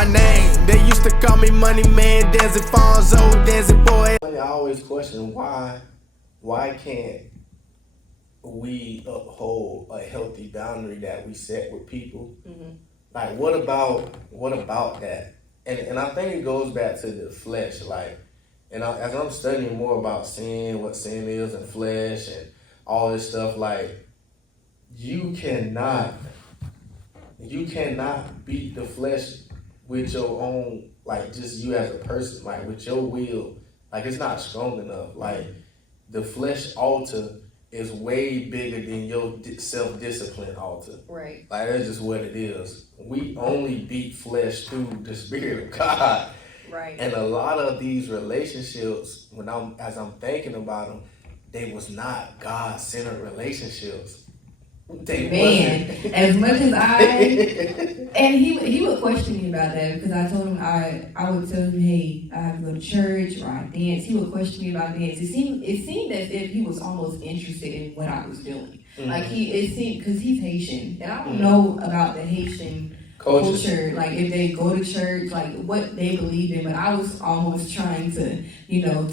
my name. They used to call me Money Man, Danzy Fonzo, Danzy Boy. I always question why can't we uphold a healthy boundary that we set with people? Mm-hmm. Like, what about that? And I think it goes back to the flesh. Like, as I'm studying more about sin, what sin is, and flesh, and all this stuff, like, you cannot beat the flesh with your own, like, just you as a person, like, with your will. Like, it's not strong enough. Like, the flesh altar is way bigger than your self-discipline altar. Right. Like, that's just what it is. We only beat flesh through the Spirit of God. Right. And a lot of these relationships, as I'm thinking about them, they was not God-centered relationships. As much as and he would question me about that, because I told him I would tell him, hey, I have to go to church or I dance. He would question me about dance. It seemed as if he was almost interested in what I was doing. Mm-hmm. Like it seemed, because he's Haitian, and I don't know about the Haitian culture, like if they go to church, like what they believe in. But I was almost trying to,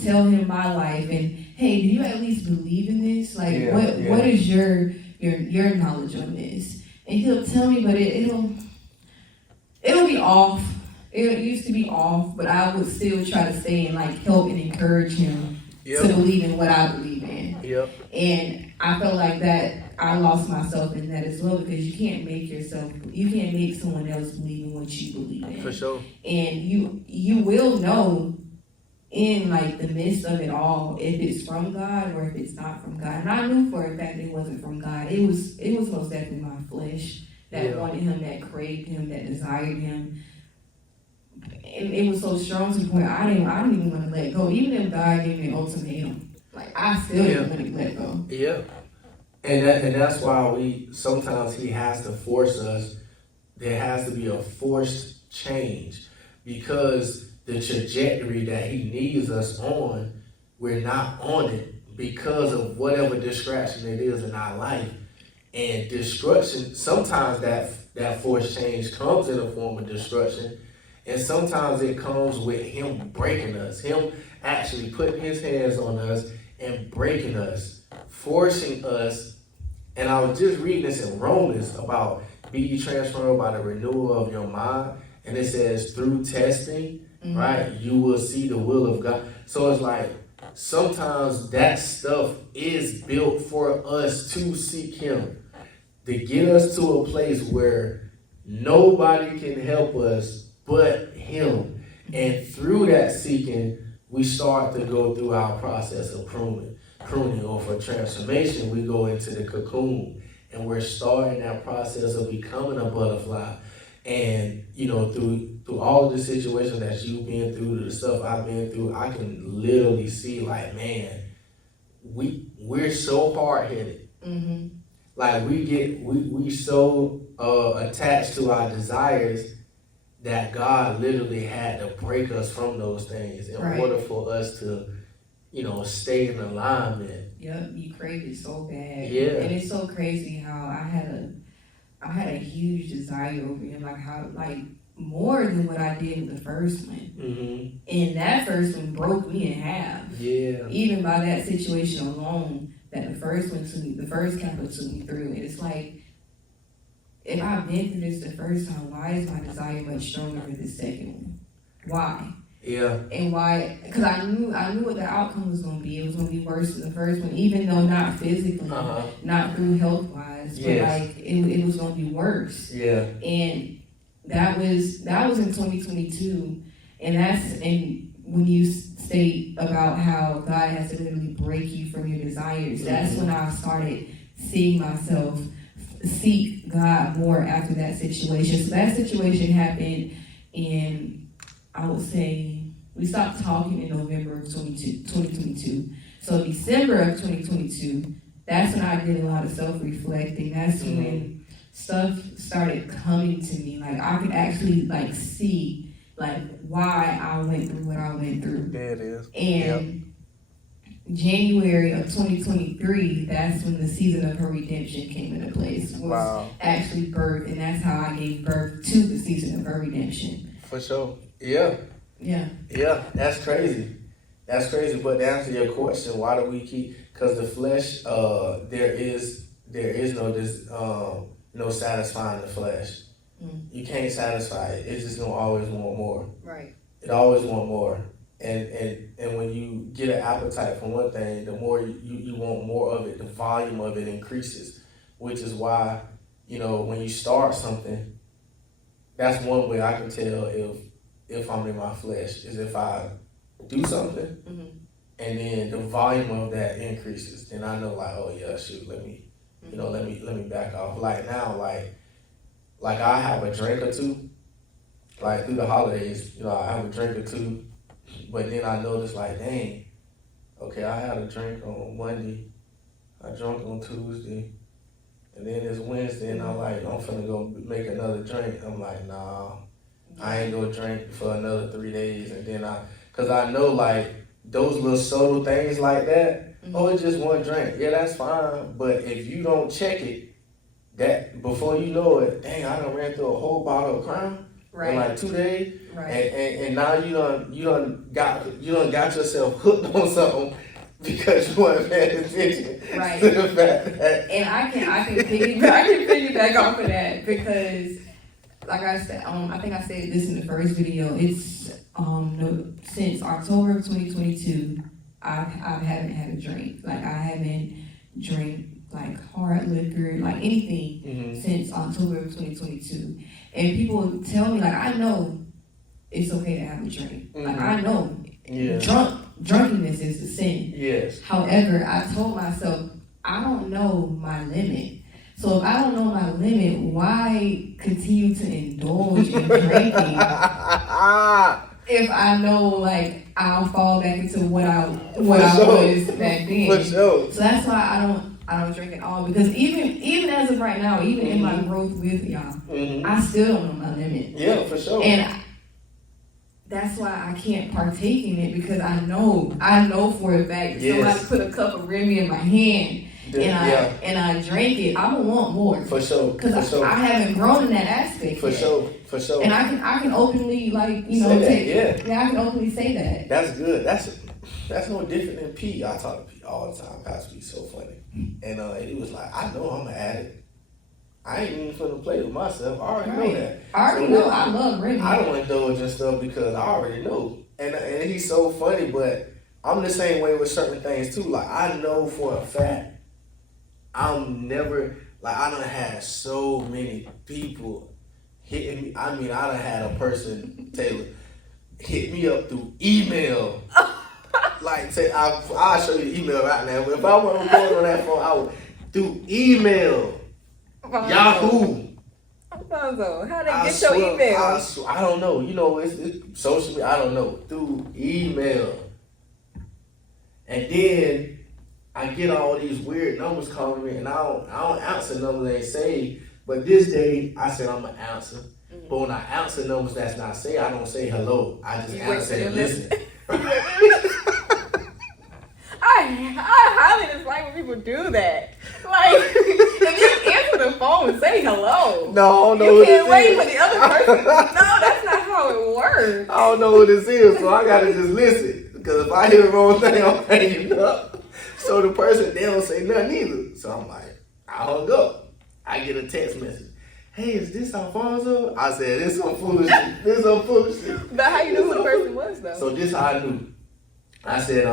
tell him my life and, hey, do you at least believe in this? Like, what is your knowledge on this? And he'll tell me, but it'll be off. It used to be off, but I would still try to stay and like help and encourage him to believe in what I believe in. Yep. And I felt like that I lost myself in that as well, because you can't make someone else believe in what you believe in. For sure. And you will know in like the midst of it all if it's from God or if it's not from God. And I knew for a fact it wasn't from God. It was most definitely my flesh that wanted him, that craved him, that desired him. And it was so strong to the point I didn't even want to let go. Even if God gave me an ultimatum, like I still didn't want to let go. Yeah. And that's why sometimes he has to force us. There has to be a forced change, because the trajectory that he needs us on, we're not on it because of whatever distraction it is in our life. And destruction, sometimes that forced change comes in a form of destruction, and sometimes it comes with him breaking us, him actually putting his hands on us and breaking us, forcing us. And I was just reading this in Romans about be ye transformed by the renewal of your mind, and it says through testing, right, you will see the will of God. So it's like sometimes that stuff is built for us to seek him, to get us to a place where nobody can help us but him. And through that seeking, we start to go through our process of pruning, or for transformation, we go into the cocoon, and we're starting that process of becoming a butterfly. And, through all of the situations that you've been through, the stuff I've been through, I can literally see, like, man, we're so hard-headed. Mm-hmm. Like, we so attached to our desires that God literally had to break us from those things in order for us to, stay in alignment. Yep, you crave it so bad. Yeah. And it's so crazy how I had a huge desire over him, like more than what I did with the first one. Mm-hmm. And that first one broke me in half. Yeah. Even by that situation alone, that the first Kappa took me through. And it's like, if I've been through this the first time, why is my desire much stronger for the second one? Why? Yeah. And why? Because I knew what the outcome was going to be. It was going to be worse than the first one, even though not physically, not through health-wise, but like it was going to be worse. Yeah. And that was in 2022, and when you state about how God has to literally break you from your desires, that's when I started seeing myself seek God more after that situation. So that situation happened in, I would say, we stopped talking in November of 2022. So December of 2022, that's when I did a lot of self-reflecting. That's when stuff started coming to me. Like, I could actually, like, see, like, why I went through what I went through. There it is. And January of 2023, that's when the season of her redemption came into place. Was actually birthed, and that's how I gave birth to the season of her redemption. For sure. Yeah. Yeah. Yeah. That's crazy. That's crazy. But to answer your question, why do we keep? Because the flesh, there is no no satisfying the flesh. You can't satisfy it. It's just gonna always want more. Right. It always want more. And when you get an appetite for one thing, the more you want more of it, the volume of it increases. Which is why, when you start something, that's one way I can tell if I'm in my flesh, is if I do something and then the volume of that increases, then I know, like, oh yeah, shoot, let me back off. Like now, like I have a drink or two, like through the holidays, I have a drink or two, but then I notice, like, dang, okay, I had a drink on Monday, I drunk on Tuesday, and then it's Wednesday, and I'm like, I'm finna go make another drink. I'm like, nah, I ain't gonna drink for another 3 days, and then cause I know, like, those little subtle things like that, oh, it's just one drink. Yeah, that's fine, but if you don't check it, that before you know it, dang, I done ran through a whole bottle of Crown in like 2 days, and now you done got yourself hooked on something because you weren't paying attention to the fact that. And I can piggyback off of that because, like I said, I think I said this in the first video. It's since October of 2022, I haven't had a drink. Like, I haven't drank like hard liquor, like anything since October of 2022. And people tell me, like, I know it's okay to have a drink. Like, I know drunkenness is a sin. Yes. However, I told myself, I don't know my limit. So if I don't know my limit, why continue to indulge in drinking? If I know, like, I'll fall back into what I was back then. For sure. So that's why I don't drink at all, because even as of right now, even in my growth with y'all, I still don't know my limit. Yeah, for sure. And that's why I can't partake in it, because I know for a fact if somebody put a cup of Remy in my hand and I drank it, I would want more. For sure. Because I haven't grown in that aspect. For sure. And I can openly, like, say that, I can openly say that. That's good. That's no different than P. I talk to P all the time. Pastor P's so funny. And he was like, I know I'm an addict. I ain't even finna play with myself. I already know that. I already know. I love Remy. I don't indulge in stuff because I already know. And he's so funny, but I'm the same way with certain things too. Like, I know for a fact, I'm never, like, I done had so many people hitting me. I mean, I done had a person, Taylor, hit me up through email. Like, say, I'll show you the email right now. But if I wasn't recording on that phone, I would through email. Yahoo. Alfonso, how they get your email? I don't know. It's social media. I don't know. Through email. And then I get all these weird numbers calling me, and I don't answer numbers they say. But this day, I said I'm gonna answer. But when I answer numbers that's not say, I don't say hello. I just answer and listen. I highly dislike when people do that. Like, if you answer the phone, say hello. No, I don't know you what can't this wait is. for the other person. No, that's not how it works. I don't know what this is, so I gotta just listen. Because if I hear the wrong thing, I'm hanging up. So the person, they don't say nothing either. So I'm like, I hung up. I get a text message. Hey, is this Alfonso? I said, this some foolishness. This some foolishness. But how you knew who the person was, though? So this how I knew. I said,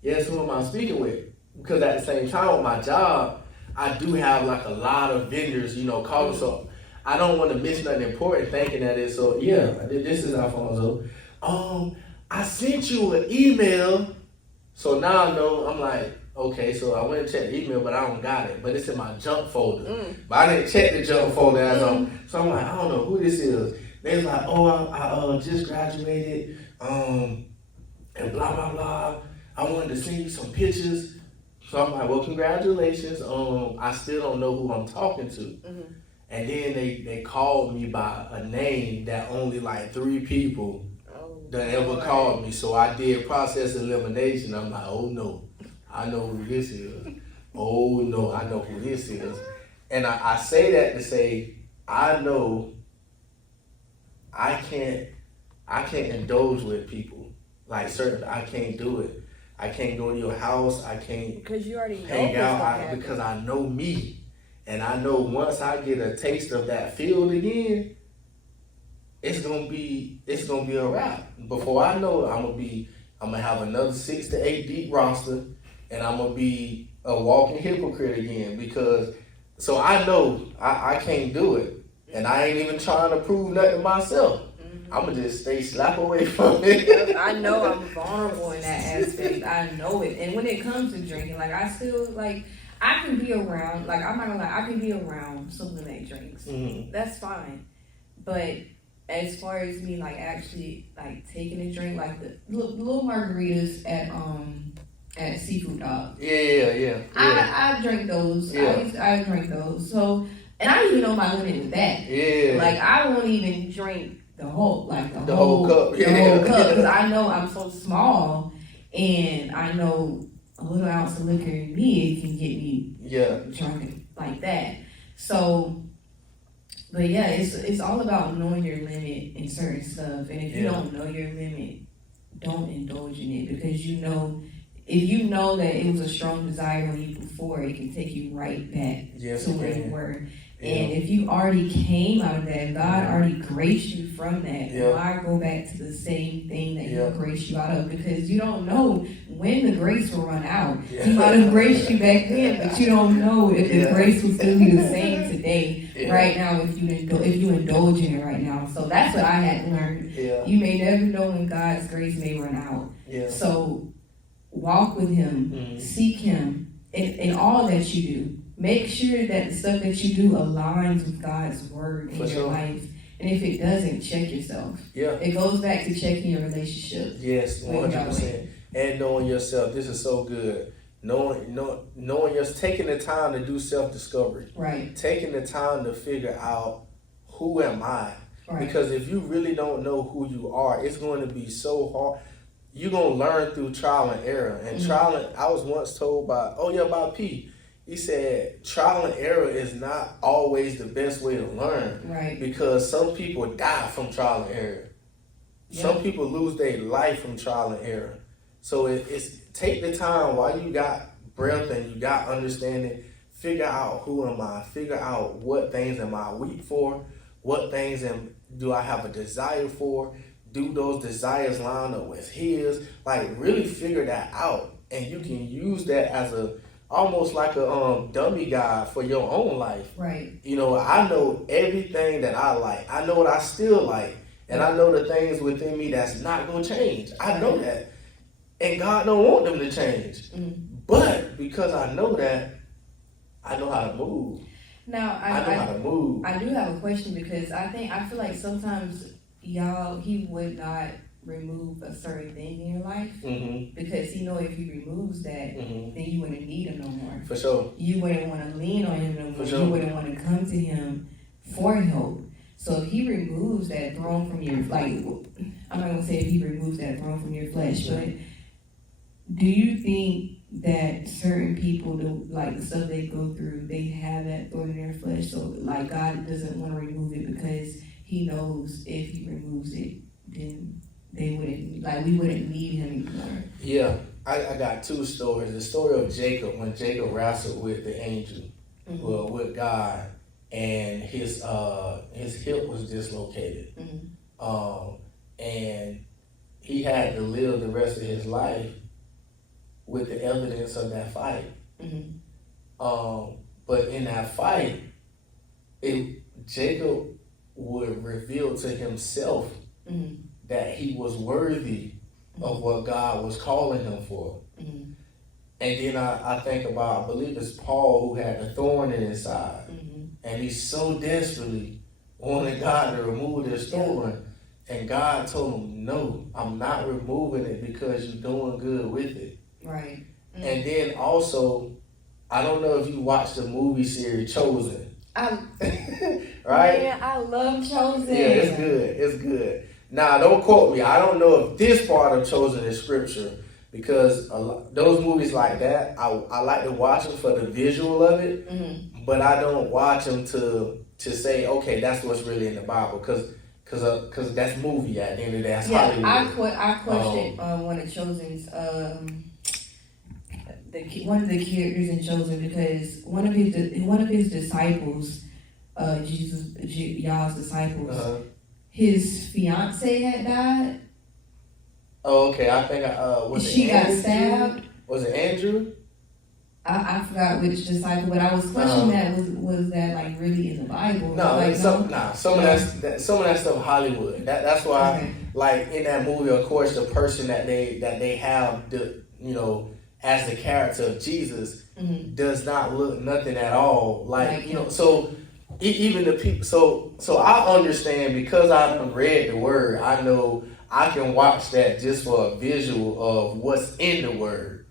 yes, who am I speaking with? Because at the same time with my job, I do have like a lot of vendors, calling. So I don't want to miss nothing important thinking that it's so, yeah, this is Alfonso. I sent you an email. So now I know, I'm like, okay, so I went and checked the email, but I don't got it. But it's in my junk folder. But I didn't check the junk folder as so I'm like, I don't know who this is. They was like, I just graduated, and blah, blah, blah. I wanted to send you some pictures. So I'm like, well, congratulations. I still don't know who I'm talking to. And then they called me by a name that only like 3 people that ever called me. So I did process elimination. I'm like, oh no, I know who this is. Oh no, I know who this is. And I say that to say, I know I can't indulge with people. Like certain, I can't do it. I can't go to your house. I can't Because you already know hang what's out gonna happen. because I know me, and I know once I get a taste of that field again, it's gonna be a wrap. Before I know it, I'm gonna have another 6 to 8 deep roster, and I'm gonna be a walking hypocrite again because. So I know I can't do it, and I ain't even trying to prove nothing myself. I'm gonna just stay slap away from it. I know I'm vulnerable in that aspect. I know it. And when it comes to drinking, like I still like I can be around. Like I'm not gonna lie, I can be around someone that drinks. Mm-hmm. That's fine. But as far as me like actually like taking a drink, like the little margaritas at Seafood Dog. Yeah. I drink those. Yeah. I drink those. So and I even know my limit with that. Yeah. Like I won't even drink the whole cup. the whole cup because Yeah. I know I'm so small and I know a little ounce of liquor in me it can get me drunk like that. So, but yeah, it's all about knowing your limit in certain stuff. And if you don't know your limit, don't indulge in it because if you know that it was a strong desire on you before, it can take you right back to where you were. Yeah. And if you already came out of that, God already graced you from that. Why go back to the same thing that He graced you out of? Because you don't know when the grace will run out. He might have graced you back then, but you don't know if the grace will still be the same today, right now, if you indulge in it right now. So that's what I had to learn. You may never know when God's grace may run out. So walk with Him, seek Him in all that you do. Make sure that the stuff that you do aligns with God's word in your life. And if it doesn't, check yourself. It goes back to checking your relationship. Yes, 100%. And knowing yourself. This is so good. Knowing taking the time to do self-discovery. Right. Taking the time to figure out who am I. Right. Because if you really don't know who you are, it's going to be so hard. You're going to learn through trial and error. And I was once told by P. He said, trial and error is not always the best way to learn. Right. Because some people die from trial and error. Some people lose their life from trial and error. So it's take the time while you got breath and you got understanding, figure out who am I, figure out what things am I weak for, what things do I have a desire for, do those desires line up with His, like really figure that out. And you can use that as almost like a dummy guide for your own life. Right. I know everything that I like. I know what I still like. And I know the things within me that's not going to change. I know that. And God don't want them to change. But because I know that, I know how to move. Now, I know how to move. I do have a question because I feel like sometimes He would not remove a certain thing in your life because He know if He removes that, then you wouldn't need Him no more. For sure. You wouldn't want to lean on Him no more. For sure. You wouldn't want to come to Him for help. So if He removes that throne from your, I'm not going to say if He removes that throne from your flesh, but do you think that certain people, the stuff they go through, they have that thorn in their flesh? So God doesn't want to remove it because He knows if He removes it, then we wouldn't need Him anymore. Yeah, I got two stories. The story of Jacob, when Jacob wrestled with the angel, with God, and his hip was dislocated. And he had to live the rest of his life with the evidence of that fight. But in that fight, Jacob would reveal to himself that he was worthy of what God was calling him for. And then I think about, I believe it's Paul who had the thorn in his side. And he so desperately wanted God to remove this thorn. And God told him, no, I'm not removing it because you're doing good with it. Right. And then also, I don't know if you watched the movie series Chosen. Right? Man, I love Chosen. Yeah, it's good. It's good. Now, don't quote me. I don't know if this part of Chosen is scripture because those movies like that, I like to watch them for the visual of it, but I don't watch them to say, okay, that's what's really in the Bible, because cause that's movie at the end of the day. That's Yeah, Hollywood. I questioned one of Chosen's one of the characters in Chosen, because one of his disciples, y'all's disciples, his fiance had died. Oh, okay. I think She got stabbed. Was it Andrew? I forgot which disciple, but I was questioning that was that like really in the Bible? No, like, some of that stuff Hollywood. That's why, like in that movie, of course, the person that they have as the character of Jesus does not look nothing at all like So even the people, so I understand, because I've read the word. I know I can watch that just for a visual of what's in the word,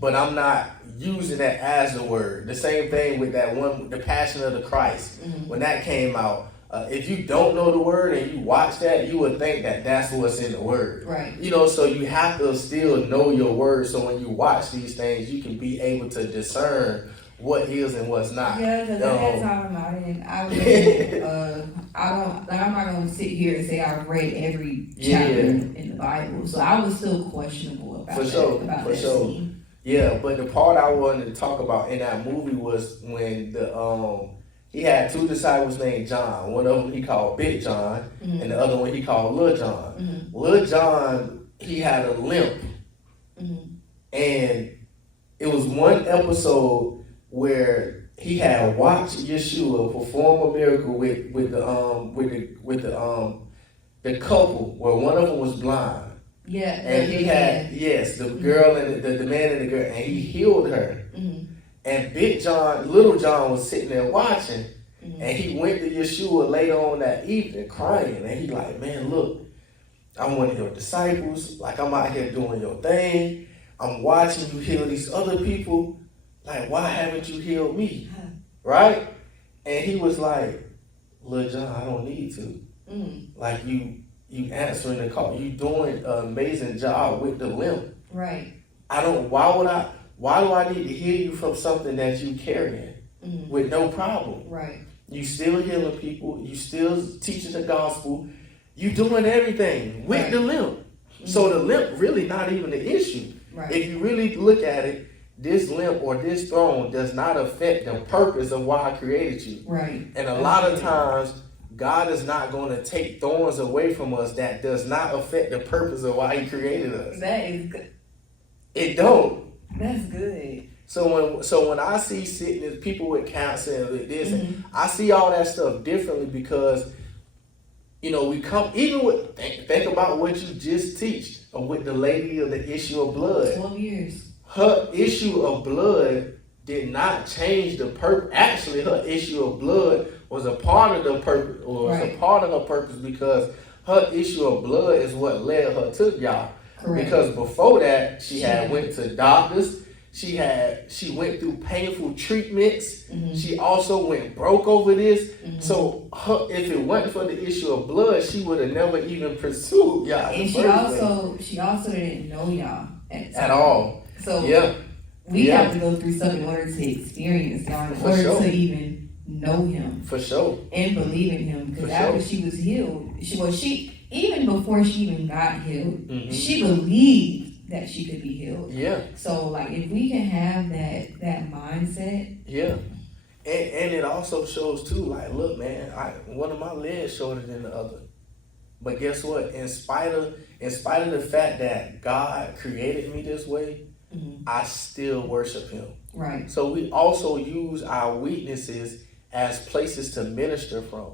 but I'm not using that as the word. The same thing with that one, the Passion of the Christ, when that came out. If you don't know the word and you watch that, you would think that that's what's in the word. Right. So you have to still know your word. So when you watch these things, you can be able to discern what is and what's not. Yeah, because at that time I'm not going to sit here and say I've read every chapter in the Bible. So I was still questionable about that scene. Yeah, but the part I wanted to talk about in that movie was when he had two disciples named John. One of them he called Big John, and the other one he called Little John. Little John, he had a limp, and it was one episode where he had watched Yeshua perform a miracle with the couple where one of them was blind. Yeah, and he had the girl and the man and the girl, and he healed her. And Little John was sitting there watching, and he went to Yeshua later on that evening crying, and he like, man, look, I'm one of your disciples. Like, I'm out here doing your thing. I'm watching you heal these other people. Like, why haven't you healed me? Right? And he was like, Little John, I don't need to. Like, you answering the call. You doing an amazing job with the limp. Right. Why do I need to heal you from something that you carrying with no problem? Right. You still healing people. You still teaching the gospel. You doing everything with the limp. So the limp really not even the issue. Right. If you really look at it, this limp or this throne does not affect the purpose of why I created you. Right. And a lot of times, God is not going to take thorns away from us that does not affect the purpose of why he created us. That is good. It don't. That's good. So when I see sickness, people with cancer and with this, I see all that stuff differently because, we come, even with, think about what you just teached, or with the lady of the issue of blood. 12 years. Her issue of blood did not change the purpose. Actually, her issue of blood was a part of the purpose, or was a part of her purpose, because her issue of blood is what led her to y'all. Correct. Because before that, she had went to doctors. She went through painful treatments. She also went broke over this. So if it wasn't for the issue of blood, she would have never even pursued y'all. And she also didn't know y'all at all. So we have to go through stuff in order to experience y'all, in order to even know him. For sure. And believe in him. Because after she was healed, even before she even got healed, she believed that she could be healed. Yeah. So like, if we can have that mindset. Yeah. And it also shows too, like, look, man, one of my legs shorter than the other. But guess what? In spite of the fact that God created me this way, I still worship him. Right. So we also use our weaknesses as places to minister from.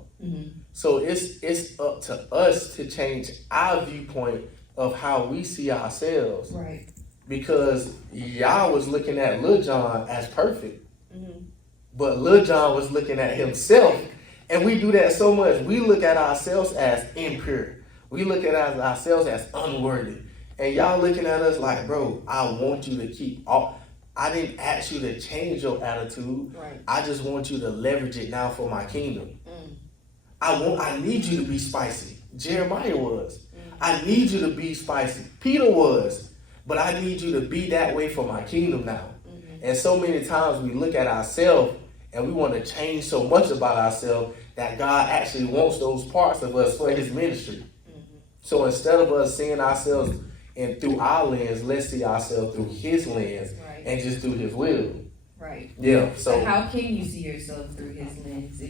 So it's up to us to change our viewpoint of how we see ourselves. Right. Because y'all was looking at Lil John as perfect. But Lil John was looking at himself. And we do that so much. We look at ourselves as impure. We look at ourselves as unworthy. And y'all looking at us like, bro, I want you to keep all. I didn't ask you to change your attitude. Right. I just want you to leverage it now for my kingdom. I need you to be spicy. Jeremiah was. I need you to be spicy. Peter was. But I need you to be that way for my kingdom now. And so many times we look at ourselves and we want to change so much about ourselves that God actually wants those parts of us for his ministry. So instead of us seeing ourselves and through our lens, let's see ourselves through his lens and just do his will. Right. Yeah. So But how can you see yourself through his lens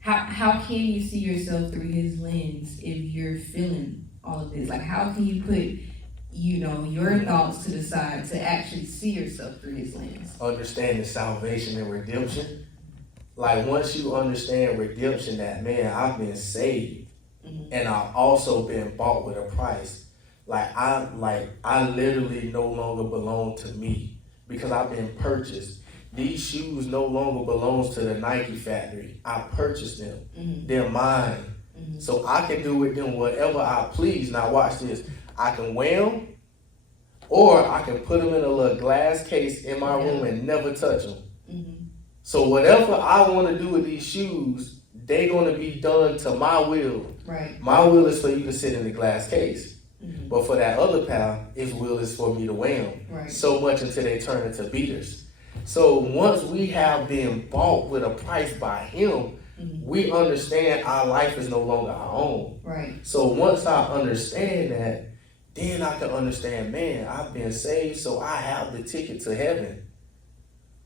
how can you see yourself through his lens if you're feeling all of this? Like, how can you put, your thoughts to the side to actually see yourself through his lens? understanding salvation and redemption. Like once you understand redemption, that man, I've been saved, and I've also been bought with a price. I literally no longer belong to me because I've been purchased. These shoes no longer belongs to the Nike factory. I purchased them. They're mine. So I can do with them whatever I please. Now watch this. I can wear them, or I can put them in a little glass case in my room and never touch them. So whatever I want to do with these shoes, they're going to be done to my will. Right. My will is for you to sit in the glass case. But for that other pal, his will is for me to wear them. Right. So much until they turn into beaters. So once we have been bought with a price by him, we understand our life is no longer our own. Right. So once I understand that, then I can understand, man, I've been saved, so I have the ticket to heaven.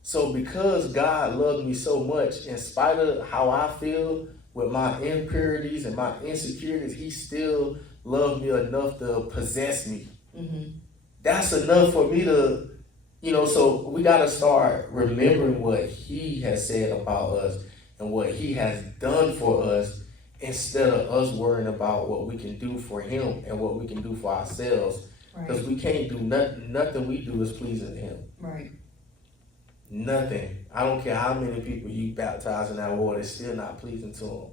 So because God loved me so much, in spite of how I feel with my impurities and my insecurities, he still loved me enough to possess me. That's enough for me to, so we got to start remembering what he has said about us and what he has done for us, instead of us worrying about what we can do for him and what we can do for ourselves. Because we can't do nothing we do is pleasing to him. Right. Nothing. I don't care how many people you baptize in that water, it's still not pleasing to him.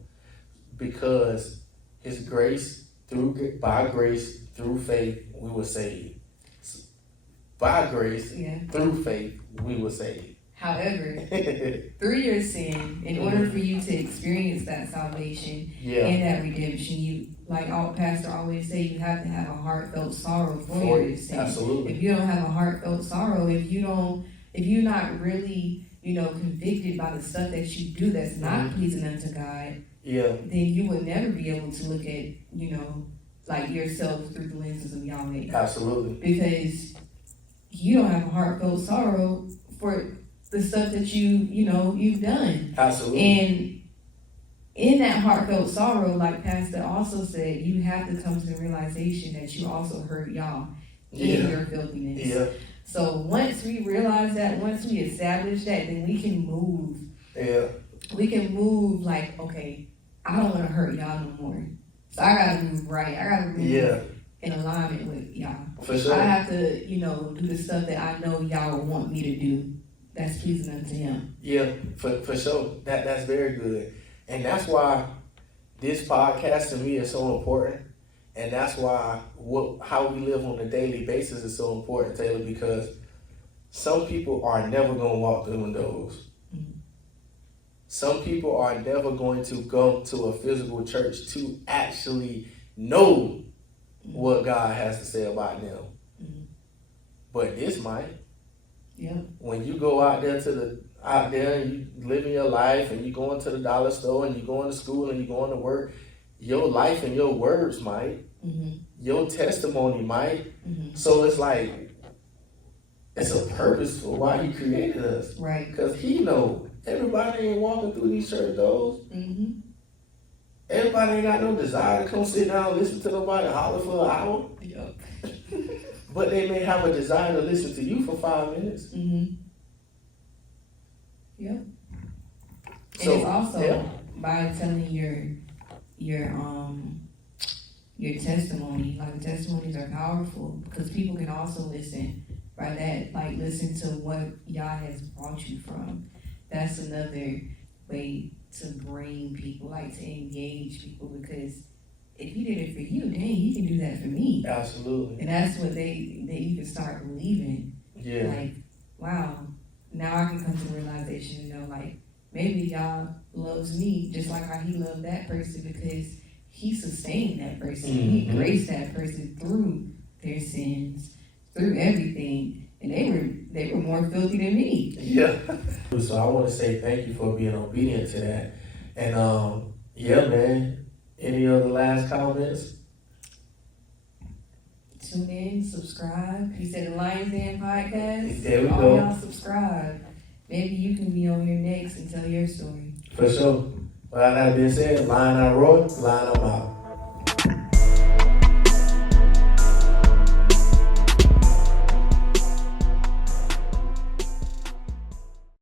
Because his grace, by grace, through faith, we were saved. By grace, through faith, we were saved. However, through your sin, in order for you to experience that salvation and that redemption, you, like our pastor always say, you have to have a heartfelt sorrow for your sin. Absolutely. If you don't have a heartfelt sorrow, if you're not really, convicted by the stuff that you do that's not pleasing unto God, then you would never be able to look at, like yourself through the lenses of Yahweh. Absolutely. Because you don't have a heartfelt sorrow for the stuff that you've done. Absolutely. And in that heartfelt sorrow, like Pastor also said, you have to come to the realization that you also hurt y'all in your filthiness. Yeah. So once we realize that, once we establish that, then we can move. Yeah. We can move like, okay, I don't want to hurt y'all no more. So I gotta move right. I gotta move in alignment with y'all. For sure. I have to, do the stuff that I know y'all want me to do that's pleasing unto him. Yeah, for sure. That's very good. And that's why this podcast to me is so important. And that's why how we live on a daily basis is so important, Taylor, because some people are never going to walk through those. Some people are never going to go to a physical church to actually know what God has to say about them. But this might. Yeah. When you go out there and you living your life and you going to the dollar store and you going to school and you going to work, your life and your words might. Your testimony might. So it's like, it's a purpose for why he created us. Right. Because he know everybody ain't walking through these church doors. Everybody ain't got no desire to come sit down and listen to nobody holler for an hour. Yep. But they may have a desire to listen to you for 5 minutes. Yep. So, and it's also by telling your testimony. Like, testimonies are powerful because people can also listen by that, like listen to what Yah has brought you from. That's another way to bring people, like to engage people, because if he did it for you, dang, he can do that for me. Absolutely. And that's what you can start believing. Yeah. Like, wow, now I can come to the realization, like, maybe Yah loves me just like how he loved that person, because he sustained that person. He graced that person through their sins, through everything. and they were more filthy than me. Yeah. So I want to say thank you for being obedient to that. And yeah, man. Any other last comments? Tune in, subscribe. You said the Lions Den podcast. There we All go. y'all subscribe. Maybe you can be on here next and tell your story. For sure. Well, that being said, line out road, line them out.